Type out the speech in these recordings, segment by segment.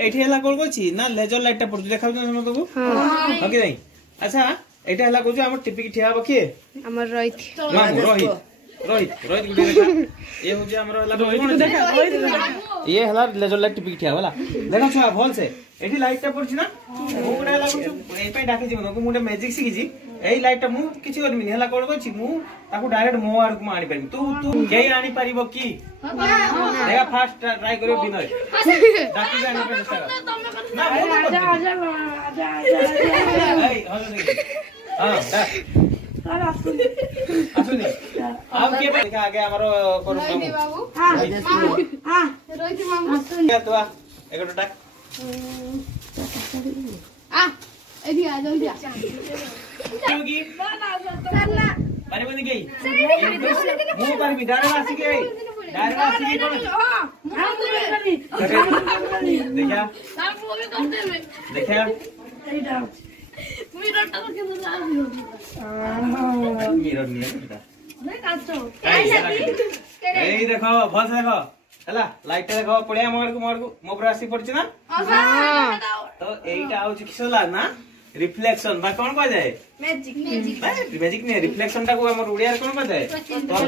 एठी हला कोन कोछि ना लेजर लाइट टा पड़छ देखा समस्त को हां कि नहीं। अच्छा एटा हला कोछि हमर टिपी ठिया बखिए हमर रोहित गुडी देखा ये हो जे हमर हला रोहित ये हला लेजर लाइट टिपी ठिया होला देखा छुआ भल से एठी लाइट टा पड़छ ना मु गुडा लागु ए पे डाके जे मनको मुडे मैजिक सिखि जी एई लाइट टा मु किछि करमिनी हला कोन कोछि मु ताकू डायरेक्ट मो आड़ को आनी पारिम तू केई आनी पारिबो की देखा फास्ट ट्राई करियो बिनय डाकी जाने पे चेष्टा कर ना आजा ए हलो नहीं हां आसुनी आप के देखा आगे हमरो करू बाबू हां रोहित मामू क्या तो एक डाक एदी आ जाओ जा क्योंकि करना पानी बंद गई मु पानी डायरेक्ट आसी गई कोन देखा आप वो भी करते में देखा मिरर तो के मिरर नहीं काचो ए देखो भल से देखो हला लाइट देखो पड़िया मोर को मोर आसी पड़छ ना तो एटा आउ किसला ना रिफ्लेक्शन बा कोन कह जाय मैजिक ने रिफ्लेक्शन टा को हमर उड़िया कोन कह जाय तो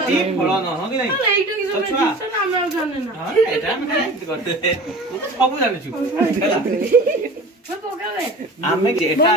ठीक फल न हो कि नहीं तो छुआ हमरा जाने ना हां एटा मैं करते सब जाने छु हला हम जेटा